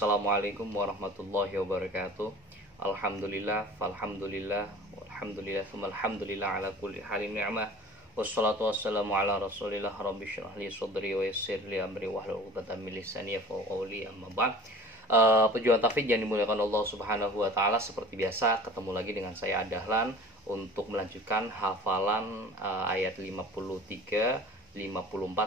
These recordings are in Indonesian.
Assalamualaikum warahmatullahi wabarakatuh. Alhamdulillah, falhamdulillah, walhamdulillah, alhamdulillah ala kulli halin ni'mah. Wassalatu wassalamu ala rasulillah. Rabbi syrah li sadri wa yassir li amri wahlul 'uqdatam min lisani yafqahu qawli. Amma ba'd. Pejuang taufik yang dimuliakan Allah Subhanahu wa taala, seperti biasa ketemu lagi dengan saya Dahlan untuk melanjutkan hafalan ayat 53 54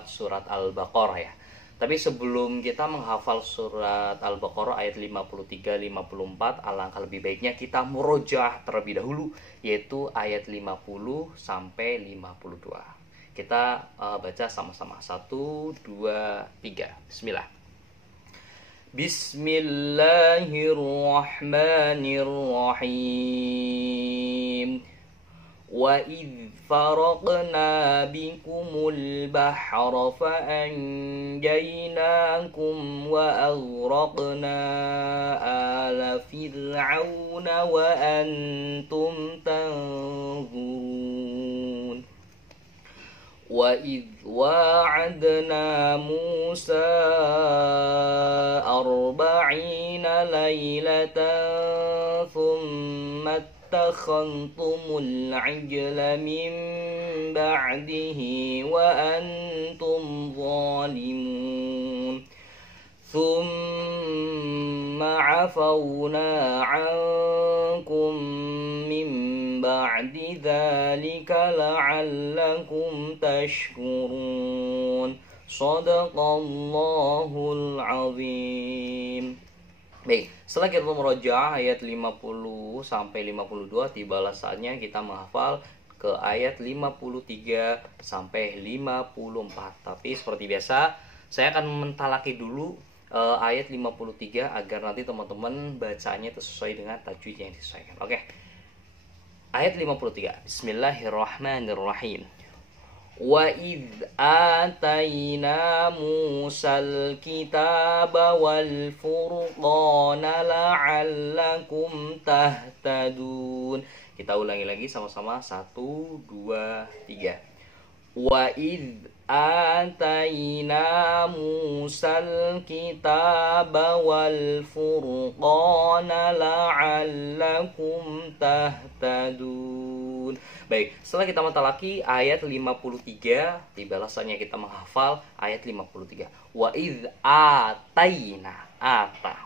surat Al-Baqarah ya. Tapi sebelum kita menghafal surat Al-Baqarah ayat 53-54, alangkah lebih baiknya kita murojaah terlebih dahulu, yaitu ayat 50 sampai 52. Kita baca sama-sama. 1, 2, 3. Bismillah. Bismillahirrahmanirrahim. وَإِذْ فَرَقْنَا بِكُمُ الْبَحْرَ فَأَنْجَيْنَاكُمْ وَأَغْرَقْنَا آلَ فِرْعَوْنَ وَأَنْتُمْ تَنْظُرُونَ وَإِذْ وَاعَدْنَا مُوسَى 40 لَيْلَةً ثُمَّ اتخذتم العجل من بعده وأنتم ظالمون ثم عفونا عنكم من بعد ذلك لعلكم تشكرون صدق الله العظيم. Baik, setelah kita merojaah ayat 50 sampai 52, tibalah saatnya kita menghafal ke ayat 53 sampai 54. Tapi seperti biasa, saya akan mentalaki dulu ayat 53 agar nanti teman-teman bacanya itu sesuai dengan tajwid yang disesuaikan. Oke. Ayat 53. Bismillahirrahmanirrahim. وَإِذْ آتَيْنَا مُوسَى الْكِتَابَ وَالْفُرْقَانَ لَعَلَّكُمْ تَهْتَدُونَ. Kita ulangi lagi sama-sama. 1, 2, 3. وَإِذْ آتَيْنَا مُوسَى الْكِتَابَ وَالْفُرْقَانَ لَعَلَّكُمْ تَهْتَدُونَ. Baik, setelah kita mentalaki ayat 53, tibalah saatnya kita menghafal ayat 53. Wa idz ataina,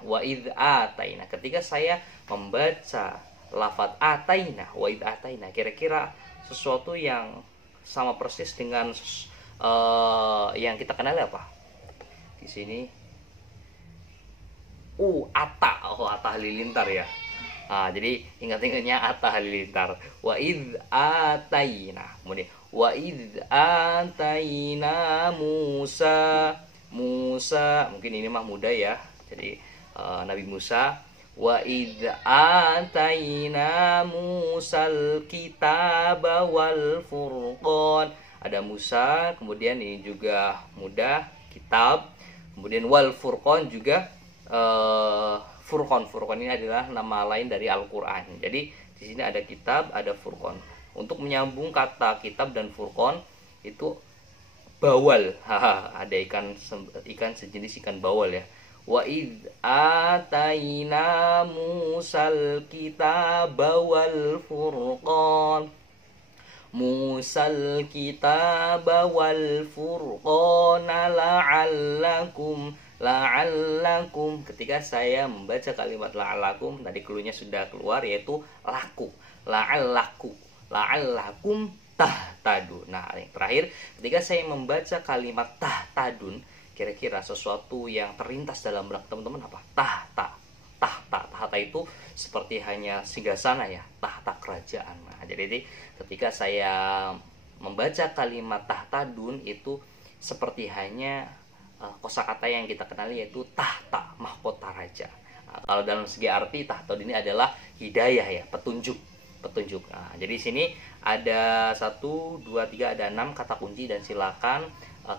wa idz ataina. Ketika saya membaca lafaz ataina, wa idz ataina, kira-kira sesuatu yang sama persis dengan yang kita kenal apa? Di sini ata, ata halilintar ya. Jadi ingat-ingatnya Atta Halilintar. Wa idz ataina. Kemudian wa idz ataina Musa. Mungkin ini mah mudah ya. Jadi Nabi Musa. Wa idz ataina Musal kitaba wal furqan. Ada Musa, kemudian ini juga mudah, kitab. Kemudian wal furqan juga Furqan ini adalah nama lain dari Al-Quran. Jadi di sini ada kitab, ada Furqan. Untuk menyambung kata kitab dan Furqan itu bawal. Ada ikan sejenis ikan bawal ya. Wa idz ataina Musal kitaba wal furqan. Musal kitaba wal furqana la'allakum. Ketika saya membaca kalimat la'allakum, tadi cluenya sudah keluar, yaitu laku, la'allakum tahtadun. Nah, yang terakhir, ketika saya membaca kalimat tahtadun, kira-kira sesuatu yang terlintas dalam benak teman-teman apa? Tahta itu seperti hanya singgasana ya, tahta kerajaan. Nah, jadi ketika saya membaca kalimat tahtadun itu seperti hanya kosakata yang kita kenali, yaitu tahta, mahkota raja. Nah, kalau dalam segi arti tahta ini adalah hidayah ya, petunjuk. Nah, jadi di sini ada 1, 2, 3, ada 6 kata kunci, dan silakan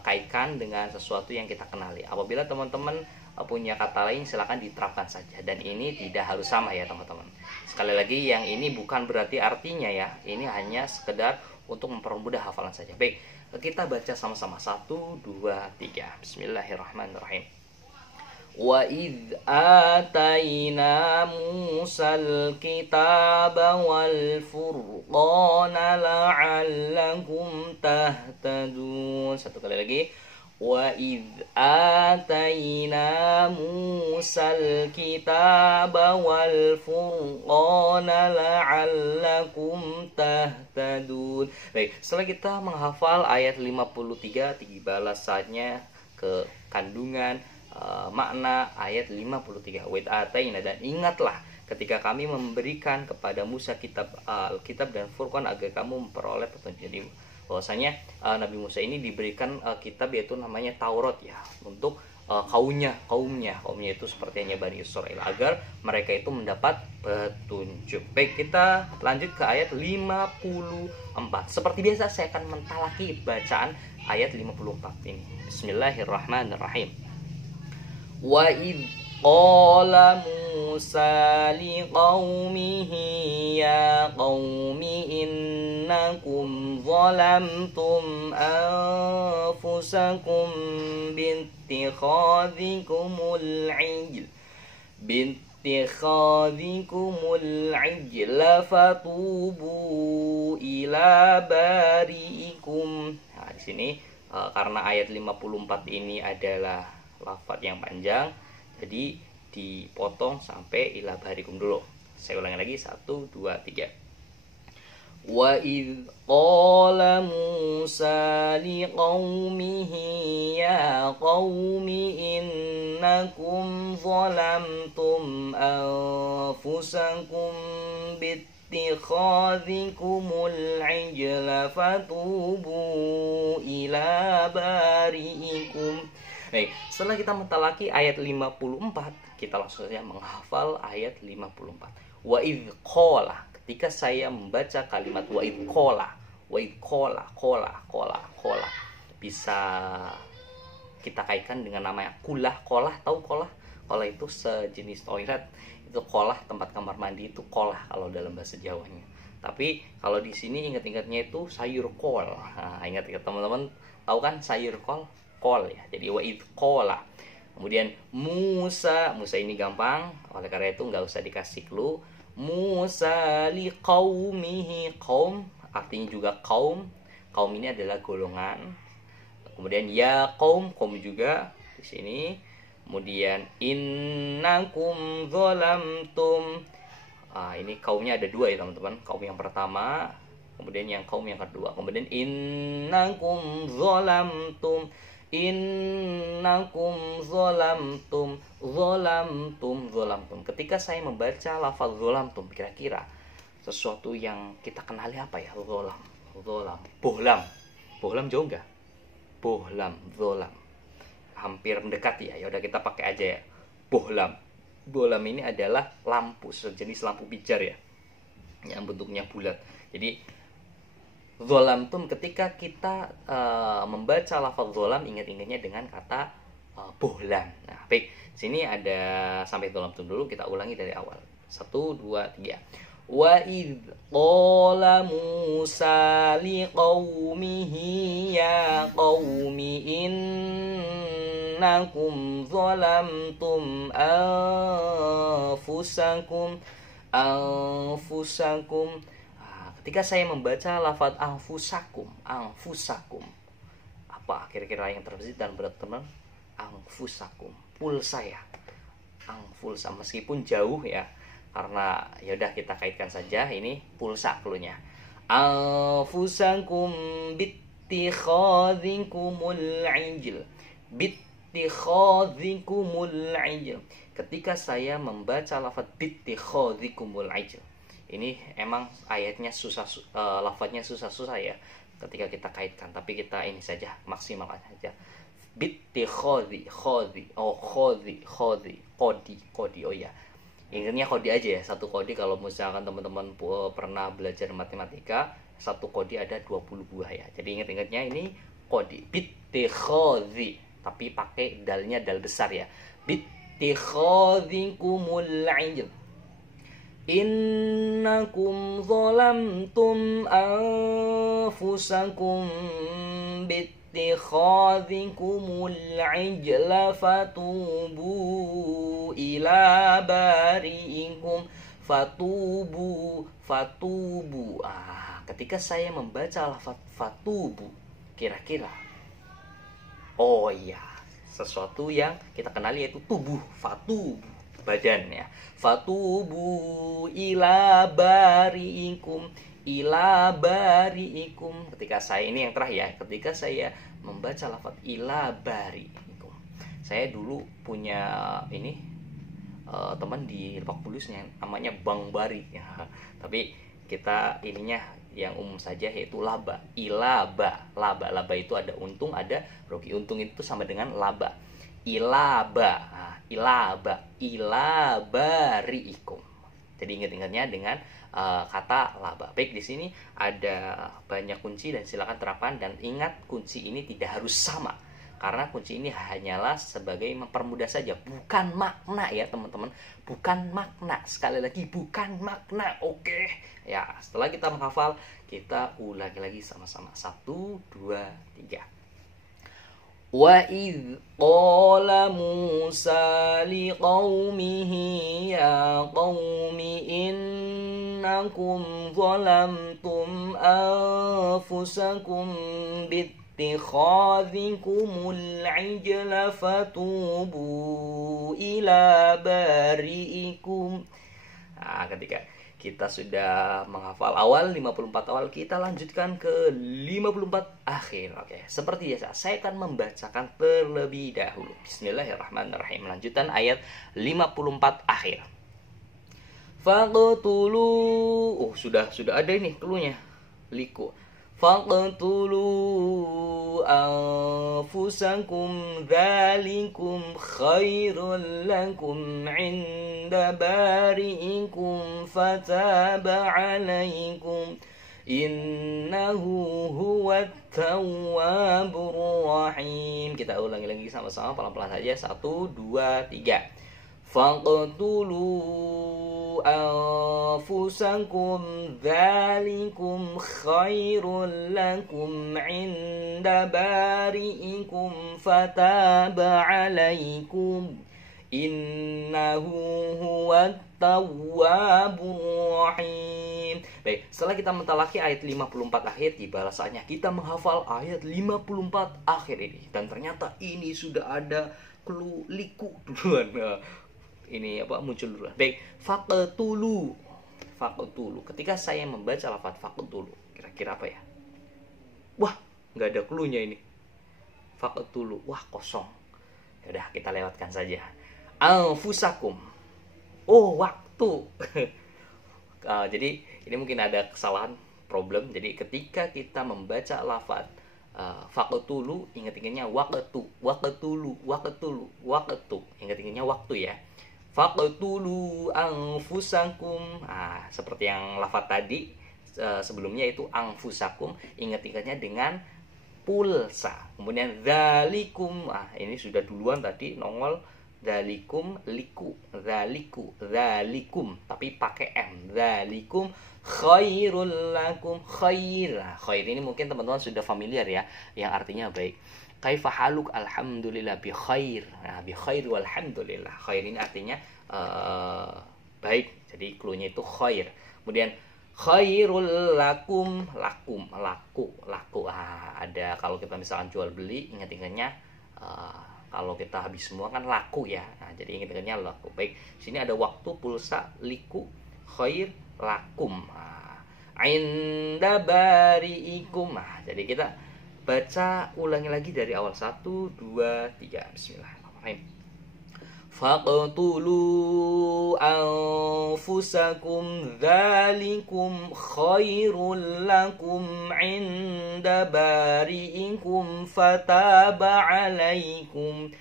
kaitkan dengan sesuatu yang kita kenali. Apabila teman-teman punya kata lain, silakan diterapkan saja, dan ini tidak harus sama ya teman-teman. Sekali lagi, yang ini bukan berarti artinya ya, ini hanya sekedar untuk mempermudah hafalan saja. Baik, kita baca sama-sama. 1, 2, 3. Bismillahirrahmanirrahim. Wa idh atayna Musal kitaba wal furqana la'allakum tahtadun. Satu kali lagi. Wa idh atayna Musal kitaba wal furqana la'allakum tahtadun. Baik, setelah kita menghafal ayat 53, tibalah saatnya ke kandungan makna ayat 53. Wa idh atayna, dan ingatlah ketika kami memberikan kepada Musa kitab dan Furqan agar kamu memperoleh petunjuk. Jadi bahwasanya Nabi Musa ini diberikan kitab yaitu namanya Taurat ya, untuk kaumnya itu seperti hanya Bani Israel, agar mereka itu mendapat petunjuk. Baik, kita lanjut ke ayat 54. Seperti biasa saya akan mentalaki bacaan ayat 54 ini. Bismillahirrahmanirrahim. Wa idh qala Musa liqaumihi ya qaumi innakum zalamtum anfusakum bintikhadhikumul ijla fatubu ila bari'ikum. Nah, di sini karena ayat 54 ini adalah lafaz yang panjang, jadi dipotong sampai ila barikum dulu. Saya ulangi lagi, 1, 2, 3. Wa idh qala Musa liqaumihi ya qaumi innakum zalamtum anfusakum bittikhadhikumul ijla fatubu ila bari'ikum. Baik, setelah kita mentalaki ayat 54, kita langsung saja menghafal ayat 54. Wa idh qala, ketika saya membaca kalimat wa idh qala, qala, bisa kita kaitkan dengan namanya kulah, kolah. Tahu kolah? Kolah itu sejenis toilet. Itu kolah, tempat kamar mandi, itu kolah kalau dalam bahasa Jawanya. Tapi kalau di sini ingat-ingatnya itu sayur kol. Nah, ingat teman-teman, tahu kan sayur kol? Kol ya. Jadi wa idh qala. Kemudian Musa ini gampang, oleh karena itu nggak usah dikasih clue. Musa liqaumihi, qaum artinya juga kaum. Kaum ini adalah golongan. Kemudian ya qaum juga di sini. Kemudian innakum zalamtum. Ini kaumnya ada dua ya teman-teman. Kaum yang pertama, kemudian yang kaum yang kedua. Kemudian innakum zalamtum zalamtum. Ketika saya membaca lafaz zalamtum, kira-kira sesuatu yang kita kenali apa ya? Zolam. Bohlam jauh nggak? Zolam. Hampir mendekat ya. Udah kita pakai aja ya. Bohlam ini adalah lampu, sejenis lampu pijar ya, yang bentuknya bulat. Jadi zolamtum, ketika kita membaca lafaz zolam, ingat-ingatnya dengan kata bohlam. Nah, baik, sini ada sampai zolamtum dulu, kita ulangi dari awal. 1, 2, 3. Wa idh qala Musa liqaumihi ya qaumi innakum zalamtum anfusakum. Ketika saya membaca lafaz anfusakum, apa kira-kira yang terbesit dan berat teman? Anfusakum, pulsa ya. Anfulsa, meskipun jauh ya, karena ya udah kita kaitkan saja, ini pulsa cluenya. Anfusakum bittikhadhikumul ijl. Ketika saya membaca lafaz bittikhadhikumul ijl, ini emang ayatnya susah, lafadznya susah ya ketika kita kaitkan, tapi kita ini saja maksimal saja. Bittikhadhi, kodi. Oh ya, ingatnya kodi aja ya, satu kodi. Kalau misalkan teman-teman pernah belajar matematika, satu kodi ada 20 buah ya. Jadi ingat-ingatnya ini kodi. Bittikhadhi, tapi pakai dalnya dal besar ya. Bittikhadhikumul ijl. Innakum zalamtum anfusakum bittikhadhikumul ijla fatubu ila bari'ikum fatubu. Ketika saya membaca lafaz fatubu, kira-kira oh iya, sesuatu yang kita kenali yaitu tubuh, fatubu, badan ya. Fatubu ila bari'ikum, ila bari'ikum. Ketika saya, ini yang terakhir ya, ketika saya membaca lafaz ila bari'ikum. Saya dulu punya ini teman di Lebak Bulus yang namanya Bang Bari ya. Tapi kita ininya yang umum saja yaitu laba, ilaba, laba itu ada untung ada rugi, untung itu sama dengan laba, ilaba, ilabariikum. Jadi ingat-ingatnya dengan kata laba. Baik, di sini ada banyak kunci dan silakan terapkan, dan ingat kunci ini tidak harus sama. Karena kunci ini hanyalah sebagai mempermudah saja, bukan makna ya teman-teman, bukan makna. Sekali lagi bukan makna, oke? Ya, setelah kita menghafal, kita ulangi lagi sama-sama. 1, 2, 3. Wa idh qala Musa liqaumihi ya qaumi innakum zalamtum anfusakum ittikhadhikumul ijla fatubu ila bari'ikum. Ketika kita sudah menghafal awal 54 awal, kita lanjutkan ke 54 akhir. Oke, seperti biasa saya akan membacakan terlebih dahulu. Bismillahirrahmanirrahim. Lanjutan ayat 54 akhir. Faqtulu, sudah ada ini cluenya. Liku. Faqtulu anfusakum dzalikum khairul lakum 'inda bari'ikum fataba 'alaikum innahu huwat tawwabur rahim. Kita ulangi lagi sama-sama pelan-pelan saja. 1, 2, 3. Faqtulu anfusakum dzalikum khairul lakum 'inda bari'ikum fataba 'alaikum innahu huwat tawwabur rahim. Baik, setelah kita mentalaki ayat 54 akhir, tiba saatnya kita menghafal ayat 54 akhir ini. Dan ternyata ini sudah ada clue liku duluan. Ini muncul dulu. Baik, faqtulu. Ketika saya membaca lafaz faqtulu, kira-kira apa ya? Wah, nggak ada cluenya ini. Faqtulu, wah kosong. Ya udah, kita lewatkan saja. Anfusakum. Oh, waktu. Jadi ini mungkin ada kesalahan, problem. Jadi ketika kita membaca lafaz faqtulu, ingat-ingatnya waktu. Ingat-ingatnya waktu ya. Faqtulu anfusakum. Seperti yang lafaz tadi sebelumnya itu anfusakum, ingat-ingatnya dengan pulsa. Kemudian dzalikum, ini sudah duluan tadi nongol. Dzalikum liku, dzalikum tapi pakai m. Dzalikum khairul lakum. Khair ini mungkin teman-teman sudah familiar ya, yang artinya baik. Kaifa haluk, alhamdulillah bi khair. Bi khair walhamdulillah. Khair ini artinya baik. Jadi cluenya itu khair. Kemudian khairul lakum, laku. Ada kalau kita misalkan jual beli, ingat-ingatnya kalau kita habis semua kan laku ya. Jadi ingat-ingatnya laku. Baik, sini ada waktu, pulsa, liku, khair, lakum. Inda bari'ikum. Jadi kita baca ulangi lagi dari awal. 1, 2, 3. Bismillahirrahmanirrahim. Faqtulu anfusakum dzalikum khairul lakum 'inda bari'ikum fataba 'alaikum.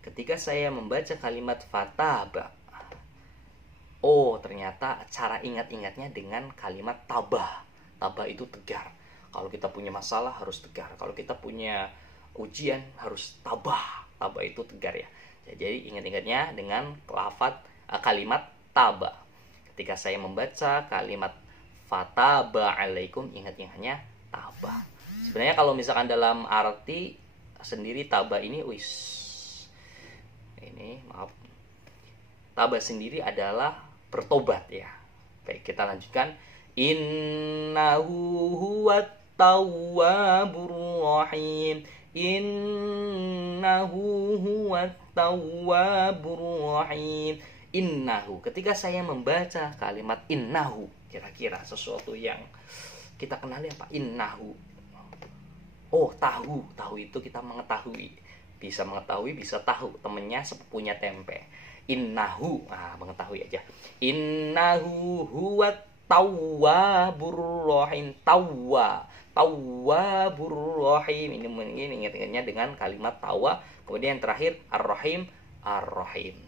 Ketika saya membaca kalimat fataba, oh ternyata cara ingat-ingatnya dengan kalimat tabah. Tabah itu tegar. Kalau kita punya masalah harus tegar. Kalau kita punya ujian harus tabah. Tabah itu tegar ya. Jadi ingat-ingatnya dengan kalimat tabah. Ketika saya membaca kalimat fataba alaikum, ingat-ingatnya tabah. Sebenarnya kalau misalkan dalam arti sendiri tabah ini maaf, tabah sendiri adalah bertobat ya. Baik, kita lanjutkan. Innahu huwat tawwabur rahim. Innahu huwat tawwabur rahim. Innahu, ketika saya membaca kalimat innahu, kira-kira sesuatu yang kita kenali apa? Innahu. Oh, tahu itu kita mengetahui, bisa mengetahui, bisa tahu, temennya sepupunya tempe. Innahu, mengetahui aja. Innahu huwat tawwabur rahim. Tawwabur rahim. Ini ingat-ingatnya dengan kalimat tawa. Kemudian yang terakhir ar-rahim.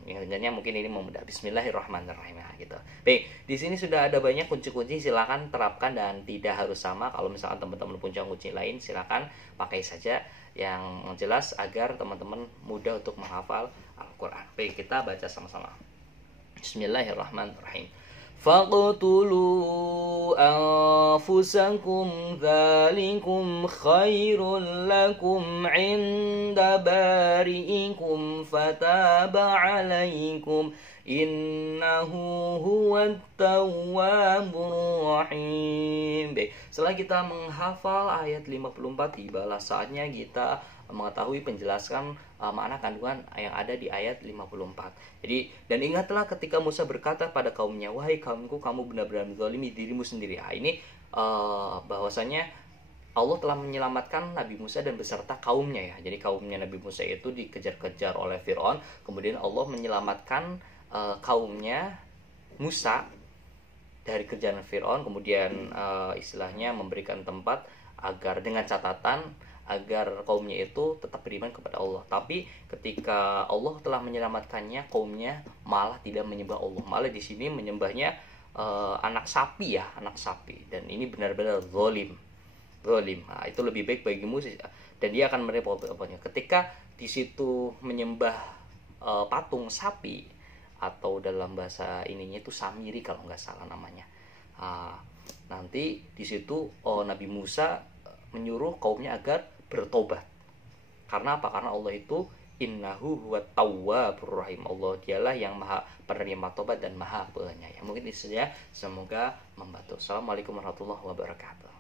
Ingatnya mungkin ini memudah. Bismillahirrahmanirrahim gitu. Baik, di sini sudah ada banyak kunci-kunci, silakan terapkan dan tidak harus sama. Kalau misalkan teman-teman punya kunci lain, silakan pakai saja yang jelas agar teman-teman mudah untuk menghafal Al-Qur'an. Baik, kita baca sama-sama. Bismillahirrahmanirrahim. Faqtulu anfusakum dzalikum khairul lakum 'inda bari'ikum fataba 'alaikum innahu huwat tawwabur rahim. Baik, setelah kita menghafal ayat 54, tibalah saatnya kita mengetahui penjelasan makna kandungan yang ada di ayat 54. Jadi, dan ingatlah ketika Musa berkata pada kaumnya, wahai kaumku, kamu benar-benar menzalimi dirimu sendiri. Ini bahwasanya Allah telah menyelamatkan Nabi Musa dan beserta kaumnya ya. Jadi kaumnya Nabi Musa itu dikejar-kejar oleh Fir'aun, kemudian Allah menyelamatkan kaumnya Musa dari kejaran Fir'aun, kemudian istilahnya memberikan tempat agar dengan catatan agar kaumnya itu tetap beriman kepada Allah. Tapi ketika Allah telah menyelamatkannya, kaumnya malah tidak menyembah Allah, malah di sini menyembahnya anak sapi. Dan ini benar-benar zalim. Nah, itu lebih baik bagimu dan dia akan merepot apanya. Ketika di situ menyembah patung sapi, atau dalam bahasa ininya itu samiri kalau nggak salah namanya. Nanti di situ Nabi Musa menyuruh kaumnya agar bertobat. Karena apa? Karena Allah itu innahu huwat tawwabur rahim. Allah dialah yang maha penerima tobat dan maha penyayang. Mungkin itu saja, semoga membantu. Assalamualaikum warahmatullahi wabarakatuh.